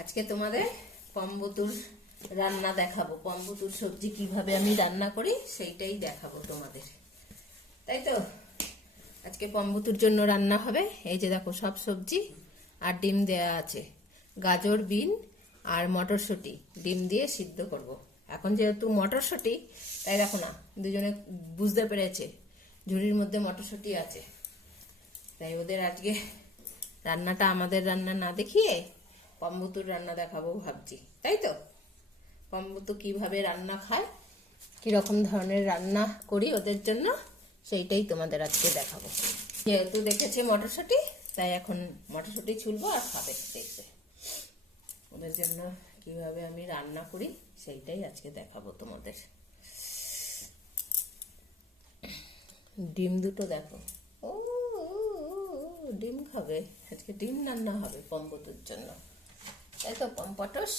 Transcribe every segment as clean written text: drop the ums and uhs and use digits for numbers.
আজকে তোমাদের পম্বতুর রান্না দেখাবো। পম্বতুর সবজি কিভাবে আমি রান্না করি সেইটাই দেখাবো তোমাদের, তাই তো। আজকে পম্বতুর জন্য রান্না হবে। এই যে দেখো, সব সবজি আর ডিম দেয়া আছে, গাজর, বিন আর মটরশুঁটি ডিম দিয়ে সিদ্ধ করব। এখন যেহেতু মটরশুঁটি, তাই দেখো না, দুজনে বুঝতে পেরেছে ঝুড়ির মধ্যে মটরশুঁটি আছে, তাই ওদের আজকে রান্নাটা আমাদের রান্না না দেখিয়ে পম্বতুর রান্না দেখাবো ভাবছি, তাই তো। পম্বতু কিভাবে রান্না খায়, কিরকম ধরনের রান্না করি ওদের জন্য, সেইটাই তোমাদের আজকে দেখাবো। যেহেতু দেখেছে মটরশুঁটি, তাই এখন মটরশুঁটি ছুলবো আর খাবে দেখবে। ওদের জন্য কিভাবে আমি রান্না করি সেইটাই আজকে দেখাবো তোমাদের। ডিম দুটো দেখো, ও ডিম খাবে আজকে, ডিম রান্না হবে পম্বতুর জন্য, তাই তো। পম্পটস,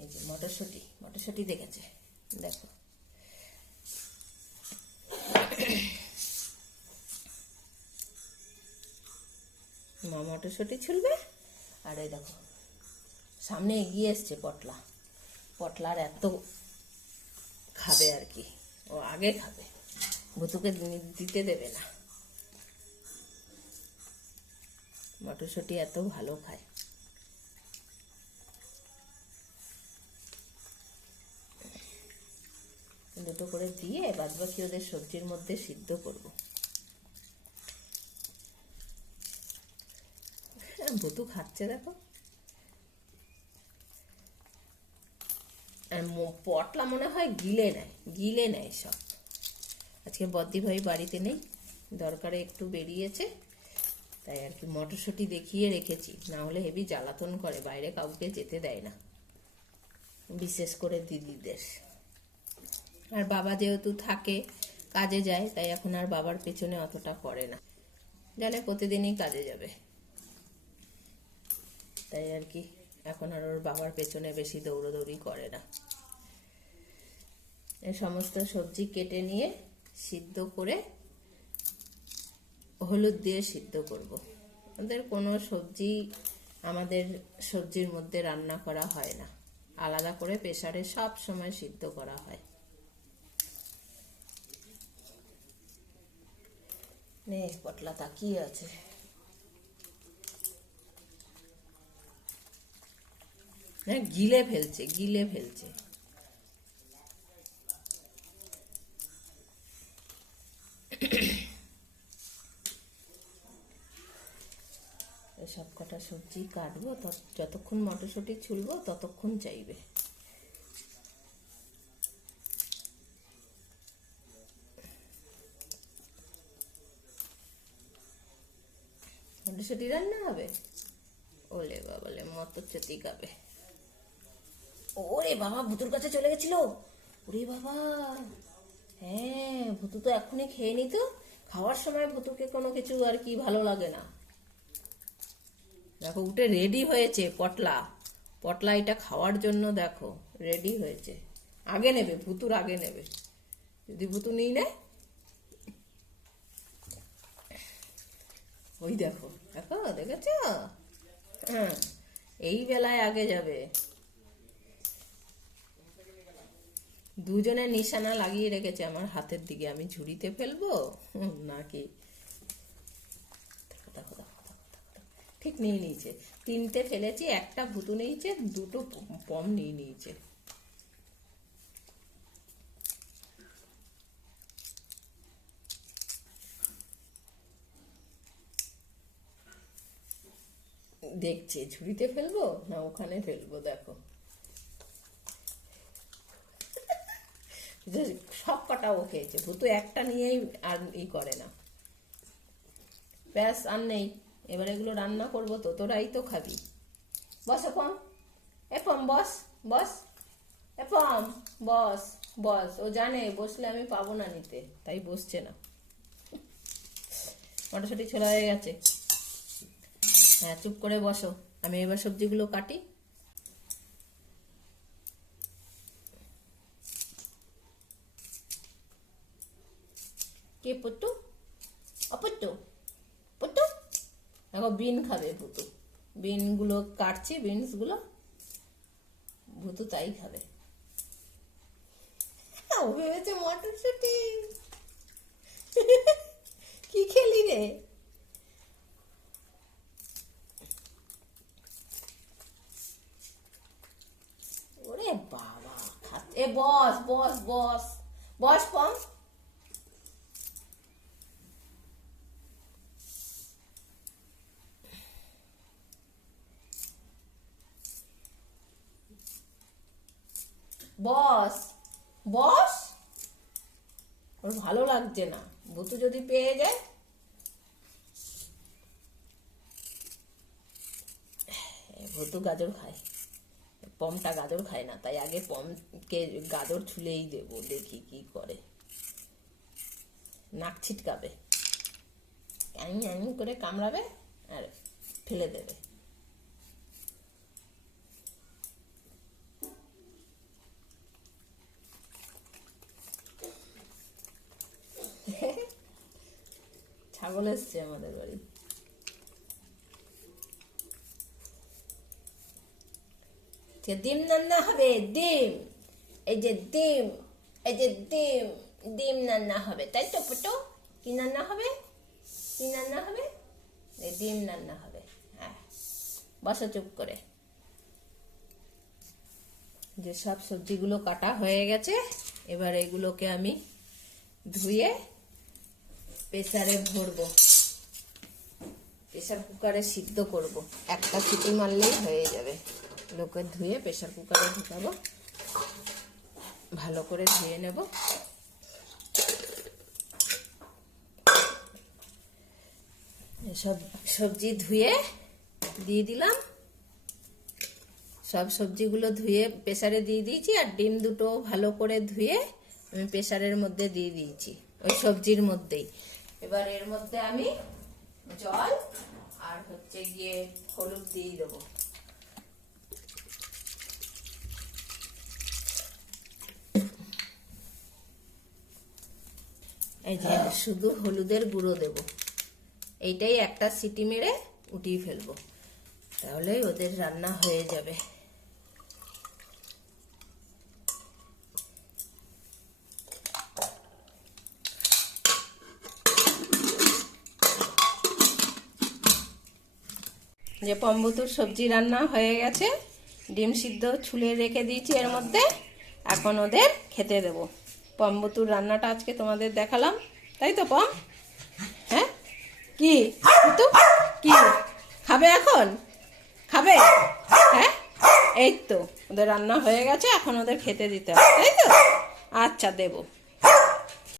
এই যে মটরশুঁটি, মটরশুঁটি দেখেছে, দেখো। মা মটরশুঁটি ছুলবে, আর এই দেখো সামনে এগিয়ে এসছে পটলা। পটলার এত খাবে আর কি, ও আগে খাবে, ভুতুকে দিতে দেবে না। মটরশুঁটি এত ভালো খায়। দুটো করে দিয়ে বাদবাকি ওদের সবজির মধ্যে সিদ্ধ করব। ভুতু খাচ্ছে দেখো। পটলা মনে হয় গিলে নেয় সব। আজকে বদ্দি ভাই বাড়িতে নেই, দরকারে একটু বেরিয়েছে, তাই আর কি মটরশুঁটি দেখিয়ে রেখেছি, না হলে হেভি জ্বালাতন করে, বাইরে কাউকে যেতে দেয় না, বিশেষ করে দিদিদের। আর বাবা যেহেতু থাকে, কাজে যায়, তাই এখন আর বাবার পেছনে অতটা পড়ে না, জানে প্রতিদিনই কাজে যাবে, তাই আর কি এখন আর ওর বাবার পেছনে বেশি দৌড়োদৌড়ি করে না। এই সমস্ত সবজি কেটে নিয়ে সিদ্ধ করে হলুদ দিয়ে সিদ্ধ করব। ওদের কোনো সবজি আমাদের সবজির মধ্যে রান্না করা হয় না, আলাদা করে প্রেসারে সব সময় সিদ্ধ করা হয়। নে, পটলা তাকিয়ে আছে। হ্যাঁ, গিলে ফেলছে। সব কটা সবজি কাটবো, যতক্ষণ মটরশুঁটি ছুলবো ততক্ষণ চাইবে। মটরশুঁটি রান্না হবে, ওলে বাবালে মটরশুঁটি খাবে। ওরে বাবা, ভুতুর কাছে চলে গেছিল। ওরে বাবা, হ্যাঁ, ভুতু তো এখনই খেয়ে নিত। খাওয়ার সময় ভুতুকে কোনো কিছু আর কি ভালো লাগে না। দেখো, উঠে রেডি হয়েছে পটলা। পটলা এটা খাওয়ার জন্য দেখো রেডি হয়েছে। আগে নেবে, ভুতুর আগে নেবে, যদি ভুতু নিয়ে নেয়। ওই দেখো দেখো, দেখেছ? হ্যাঁ, এই বেলায় আগে যাবে। দুজনে নিশানা লাগিয়ে রেখেছে আমার হাতের দিকে, আমি ঝুড়িতে ফেলবো নাকি। ঠিক নিয়ে নিয়েছে, তিনটে ফেলেছি, একটা ভুতু নিয়েছে, দুটো পম নিয়ে নিয়েছে। দেখছে ঝুড়িতে ফেলবো না ওখানে ফেলবো, দেখো সব কটা ও খেয়েছে। ভুতু একটা নিয়েই আর করে না। ব্যাস, আর নেই। এবার এগুলো রান্না করবো তো, তোরাই তো খাবি। বস পম, এ পম বস, বস, এ পম বস, বস। ও জানে বসলে আমি পাবো না নিতে, তাই বসছে না। মটরশুঁটি ছোলা হয়ে গেছে। হ্যাঁ, চুপ করে বসো, আমি এবার সবজিগুলো কাটি। কে পুট্টু? অপুট্টু, পুট্টু, এখন বিন খাবে ভুতু, বিনগুলো কাটছি, বিনসগুলো ভুতু তাই খাবে। ও ভেবেছে মটরশুঁটি। কি খেলি রে? ওরে বাবা, এ বস বস বস বস পম। বস বস, ওর ভালো লাগছে না, ভুতু যদি পেয়ে যায়। ভুতু গাজর খায়, পমটা গাজর খায় না, তাই আগে পমকে গাজর ছুলেই দেব, দেখি কি করে। নাক ছিটকাবে, করে কামড়াবে আর ফেলে দেবে। ছাগল এসছে আমাদের বাড়ি। ডিম রান্না হবে, ডিম, এই যে ডিম, এই যে ডিম, ডিম রান্না হবে, তাই তো পুটু? কি রান্না হবে? কি রান্না হবে? ডিম রান্না হবে। হ্যাঁ, বসো চুপ করে। যে সব সবজিগুলো কাটা হয়ে গেছে, এবার এগুলোকে আমি ধুয়ে প্রেসারে ভরবো, প্রেসার কুকারে সিদ্ধ করব। একটা সিটি মারলেই হয়ে যাবে। লোকে ধুয়ে প্রেসার কুকারে ঢুকাবো, ভালো করে ধুয়ে নেব। সব সবজি ধুয়ে দিয়ে দিলাম, সব সবজিগুলো ধুয়ে প্রেসারে দিয়ে দিয়েছি, আর ডিম দুটো ভালো করে ধুয়ে আমি প্রেসারের মধ্যে দিয়ে দিয়েছি, ওই সবজির মধ্যেই। এবার এর মধ্যে আমি জল আর হচ্ছে গিয়ে হলুদ দিয়ে দেবো। এই যে শুধু হলুদের গুঁড়ো দেব, এইটাই একটা সিটি মেরে উঠিয়ে ফেলবো, তাহলে ওদের রান্না হয়ে যাবে। যে পম্বুতুর সবজি রান্না হয়ে গেছে, ডিম সিদ্ধ ছুলে রেখে দিয়েছি এর মধ্যে, এখন ওদের খেতে দেব। পম্বুতুর রান্নাটা আজকে তোমাদের দেখালাম, তাই তো পম? হ্যাঁ, কি তো কি খাবে এখন? খাবে? হ্যাঁ, এই তো ওদের রান্না হয়ে গেছে, এখন ওদের খেতে দিতে হবে, তাই তো? আচ্ছা, দেবো।